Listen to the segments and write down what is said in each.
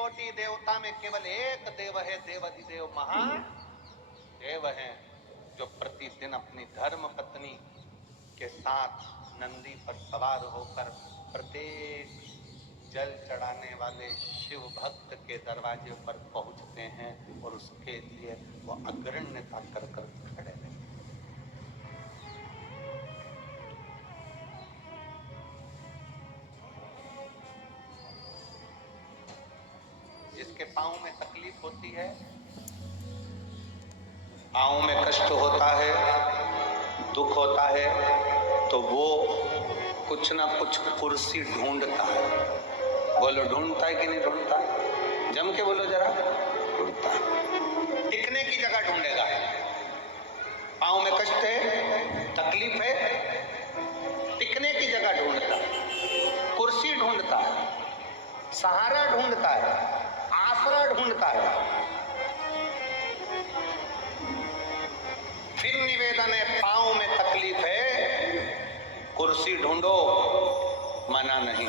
कोटि देवता में केवल एक देव है, देवाधिदेव महादेव है, जो प्रतिदिन अपनी धर्म पत्नी के साथ नंदी पर सवार होकर प्रत्येक जल चढ़ाने वाले शिव भक्त के दरवाजे पर पहुंचते हैं और उसके लिए वो अग्रण्यता कर खड़े रहते हैं। जिसके पांव में तकलीफ होती है, पांव में कष्ट होता है, दुख होता है, तो वो कुछ ना कुछ कुर्सी ढूंढता है। बोलो ढूंढता है कि नहीं ढूंढता? जम के बोलो जरा, ढूंढता है। टिकने की जगह ढूंढेगा। पांव में कष्ट है, तकलीफ है, टिकने की जगह ढूंढता है, कुर्सी ढूंढता है, सहारा ढूंढता है, आसरा ढूंढता है। फिर निवेदन है, पांव में तकलीफ है, कुर्सी ढूंढो, मना नहीं।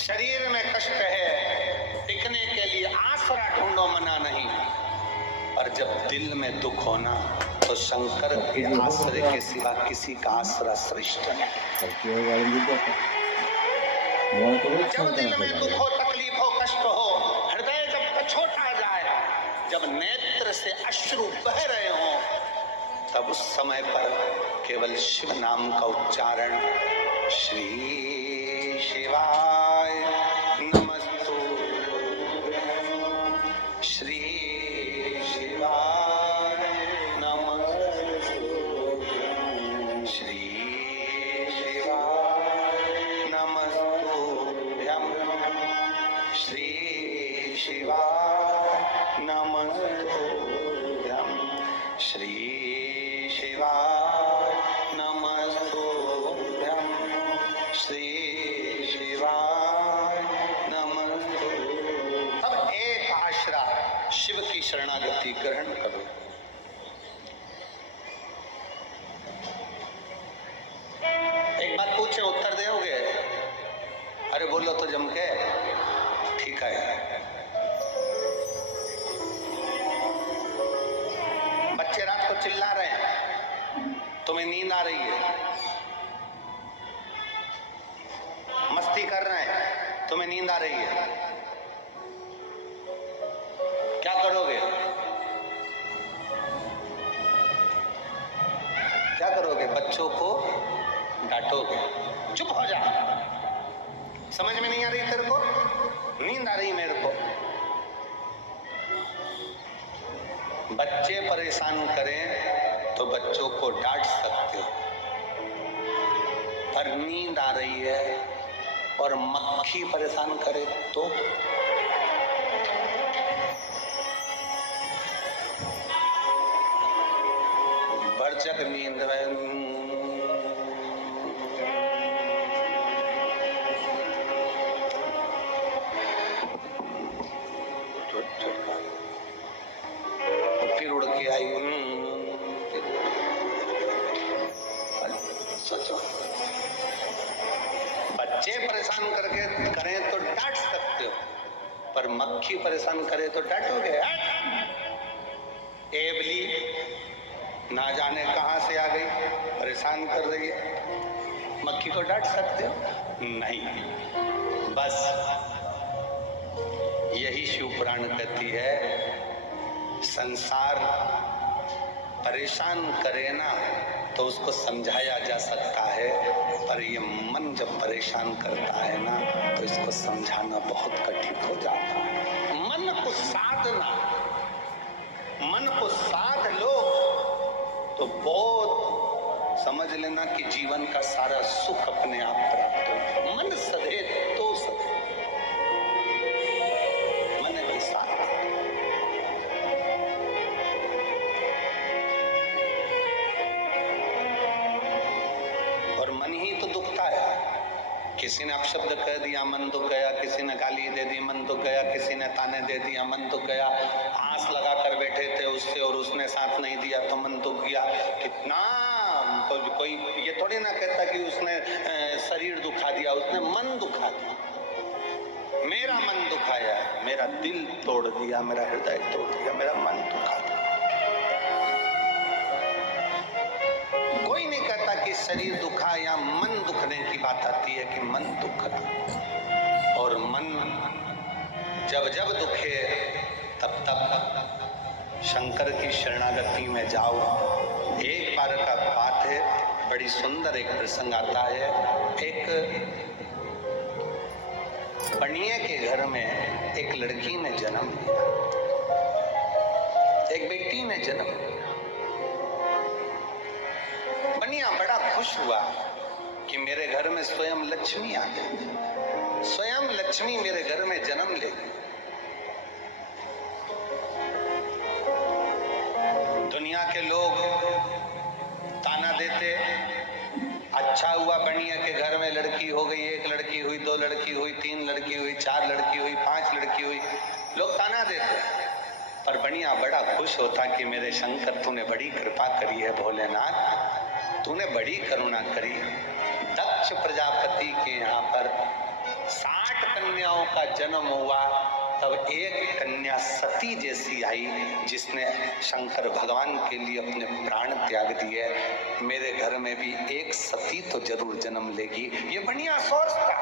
शरीर में कष्ट है, टिकने के लिए आसरा ढूंढो, मना नहीं। और जब दिल में दुख होना तो शंकर के आश्रय के सिवा किसी का आसरा श्रेष्ठ नहीं। जब दिल में दुख हो, तकलीफ हो, कष्ट हो, हृदय जब कछोटा जाए, जब नेत्र से अश्रु बह रहे हो, तब उस समय पर केवल शिव नाम का उच्चारण, श्री शिवाय नमस्तुभ्यं, श्री शिवाय नमस्तुभ्यं, श्री शिवाय नमस्तुभ्यं, श्री शिवाय नमस्तुभ्यं, श्री शिवाय नमस्तुभ्यं, श्री शिवाय नमस्तुभ्यं। अब एक आश्रा शिव की शरणागति ग्रहण करो। एक बात पूछे, उत्तर दोगे? अरे बोलो तो जम के। ठीक है। बच्चे रात को चिल्ला रहे हैं, तुम्हें नींद आ रही है, मस्ती कर रहे हैं, तुम्हें नींद आ रही है, क्या करोगे? क्या करोगे? बच्चों को डांटोगे, चुप हो जा, समझ में नहीं आ रही तेरे को, नींद आ रही मेरे को। बच्चे परेशान करें तो बच्चों को डांट सकते हो, पर नींद आ रही है और मक्खी परेशान करे तो भरचक नींद में फिर उड़ के आई। सोचो, बच्चे परेशान करके करें तो डांट सकते हो, पर मक्खी परेशान करे तो डांटोगे? एबली ना जाने कहां से आ गई, परेशान कर रही है, मक्खी को डांट सकते हो? नहीं। बस यही शिव पुराण कहती है, संसार परेशान करे ना तो उसको समझाया जा सकता है, पर ये मन जब परेशान करता है ना तो इसको समझाना बहुत कठिन हो जाता है। मन को साधना, मन को साध लो तो बहुत समझ लेना कि जीवन का सारा सुख अपने आप प्राप्त हो। मन सधे तो सधे, मन के साथ। और मन ही तो दुखता है। किसी ने अपशब्द कह दिया, मन दुख गया, किसी ने गाली दे दी, मन दुख गया, किसी ने ताने दे दिया, मन दुख गया, आस लगा कर बैठे थे उससे और उसने साथ नहीं दिया तो मन दुख गया। कितना तो कोई ये थोड़ी ना कहता कि उसने शरीर दुखा दिया, उसने मन दुखा दिया, मेरा मन दुखा मेरा दिल तोड़ दिया, मेरा हृदय तोड़ दिया, मेरा मन दुखा दिया। कोई नहीं कहता कि शरीर दुखा या मन दुखने की बात आती है कि मन दुखा, और मन जब जब दुखे तब तब शंकर की शरणागति में जाओ। एक बार का बात है, बड़ी सुंदर एक प्रसंग आता है। एक बनिए के घर में एक लड़की ने जन्म लिया, एक बेटी ने जन्म लिया। बनिया बड़ा खुश हुआ कि मेरे घर में स्वयं लक्ष्मी आ गई, स्वयं लक्ष्मी मेरे घर में जन्म लेगी। दुनिया के लोग ताना देते, अच्छा हुआ बनिया के घर में लड़की हो गई, एक लड़की हुई, दो लड़की हुई, तीन लड़की हुई, चार लड़की हुई, पांच लड़की हुई, लोग ताना देते। पर बनिया बड़ा खुश होता कि मेरे शंकर तूने बड़ी कृपा करी है, भोलेनाथ तूने बड़ी करुणा करी। दक्ष प्रजापति के यहाँ पर 60 कन्याओं का जन्म हुआ, तब एक कन्या सती जैसी आई जिसने शंकर भगवान के लिए अपने प्राण त्याग दिए। मेरे घर में भी एक सती तो जरूर जन्म लेगी, ये बनिया सोचता।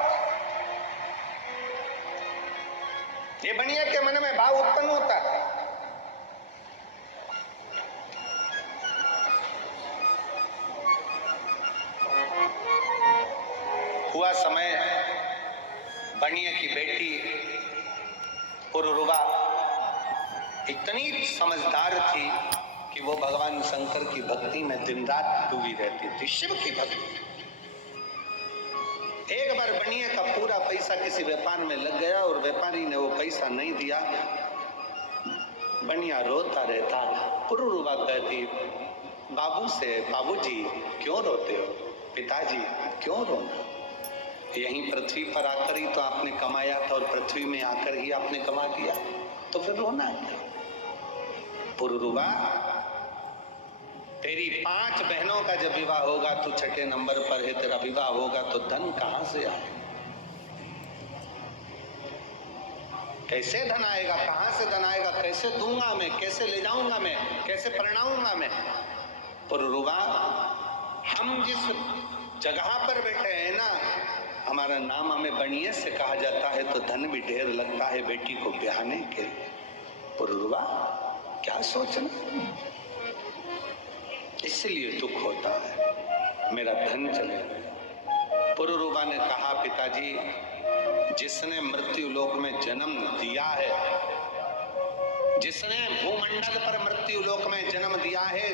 ये बनिया के मन में भाव उत्पन्न होता। हुआ समय, बनिया की बेटी पुरुरुवा इतनी समझदार थी कि वो भगवान शंकर की भक्ति में दिन रात डूबी रहती थी, शिव की भक्ति। एक बार बनिया का पूरा पैसा किसी व्यापार में लग गया और व्यापारी ने वो पैसा नहीं दिया। बनिया रोता रहता। पुरुरुवा कहती बाबू से, बाबूजी क्यों रोते हो, पिताजी क्यों रोना, यहीं पृथ्वी पर आकर ही तो आपने कमाया था और पृथ्वी में आकर ही आपने कमा लिया, तो फिर रोना क्या। पुरुरुवा, तेरी 5 बहनों का जब विवाह होगा, तू 6ठे नंबर पर है, तेरा विवाह होगा तो धन कहां से आए, कैसे धन आएगा, कहां से धन आएगा, कैसे दूंगा मैं, कैसे ले जाऊंगा मैं, कैसे परिणाऊंगा मैं। पुरुरुवा, हम जिस जगह पर बैठे हैं ना, हमारा नाम हमें बनिए से कहा जाता है, तो धन भी ढेर लगता है बेटी को ब्याहने के लिए। पुरुरुवा क्या सोचना, इसलिए दुख होता है, मेरा धन चले गया। पुरुरुवा ने कहा पिताजी, जिसने मृत्यु लोक में जन्म दिया है, जिसने भूमंडल पर मृत्यु लोक में जन्म दिया है,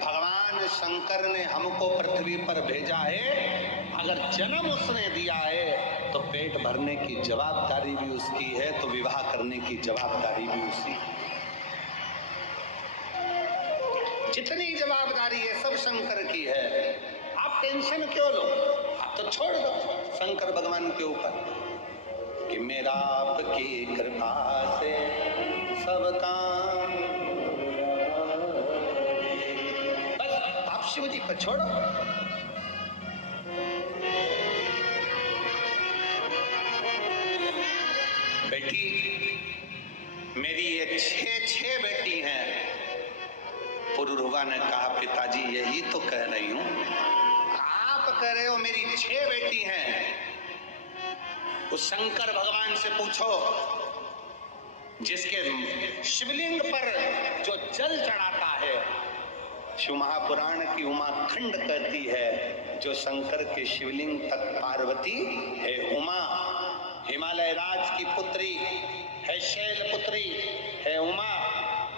भगवान शंकर ने हमको पृथ्वी पर भेजा है। अगर जन्म उसने दिया है तो पेट भरने की जवाबदारी भी उसकी है, तो विवाह करने की जवाबदारी भी उसकी है। जितनी जवाबदारी है सब शंकर की है, आप टेंशन क्यों लो, आप तो छोड़ दो शंकर भगवान के ऊपर कि मेरा आपकी कृपा से सब काम, बस आप शिव जी को छोड़ो। बेटी मेरी ये 6 बेटी हैं। पुरुरुवा ने कहा पिताजी यही तो कह रही हूं, आप कह रहे हो मेरी 6 बेटी हैं। उस शंकर भगवान से पूछो जिसके शिवलिंग पर जो जल चढ़ाता है। शिव महापुराण की उमा खंड कहती है, जो शंकर के शिवलिंग तक पार्वती है उमा, हिमालय राज की पुत्री है, शैल पुत्री है उमा,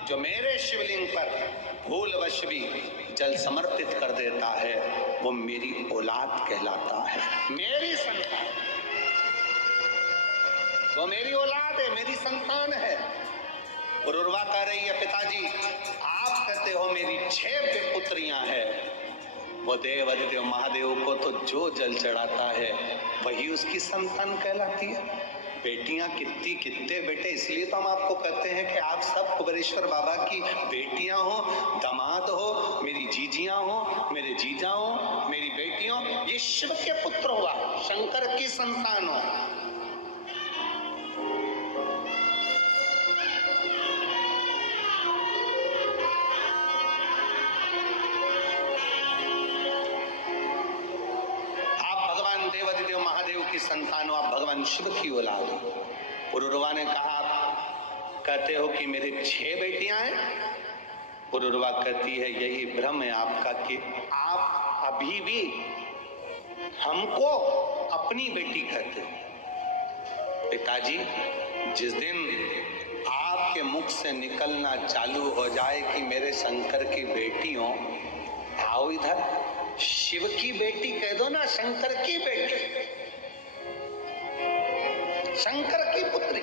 जो मेरे शिवलिंग पर भूलवश भी जल समर्पित कर देता है, वो मेरी औलाद कहलाता है, मेरी संतान, वो मेरी औलाद है, मेरी संतान है। पुरुरुवा कह रही है पिताजी आप कहते हो मेरी 6 पुत्रियां हैं, वो देव अधिदेव महादेव को तो जो जल चढ़ाता है वही उसकी संतान कहलाती है। बेटियां कितने बेटे, इसलिए तो हम आपको कहते हैं कि आप सब कुबेरेश्वर बाबा की बेटियां हो, दामाद हो, मेरी जीजियां हो, मेरे जीजा हो, मेरी बेटियों, ये शिव के पुत्र हुआ, शंकर की संतान हो। की संतान हो, आप भगवान शिव की औलाद हो। पुरुरवा ने कहा, कहते हो कि मेरी 6 बेटियां हैं। पुरुरवा कहती है, यही भ्रम है आपका कि आप अभी भी हमको अपनी बेटी कहते हो। पिताजी, जिस दिन आपके मुख से निकलना चालू हो जाए कि मेरे शंकर की बेटी हो, आओ इधर, शिव की बेटी कह दो ना, शंकर की बेटी, शंकर की पुत्री।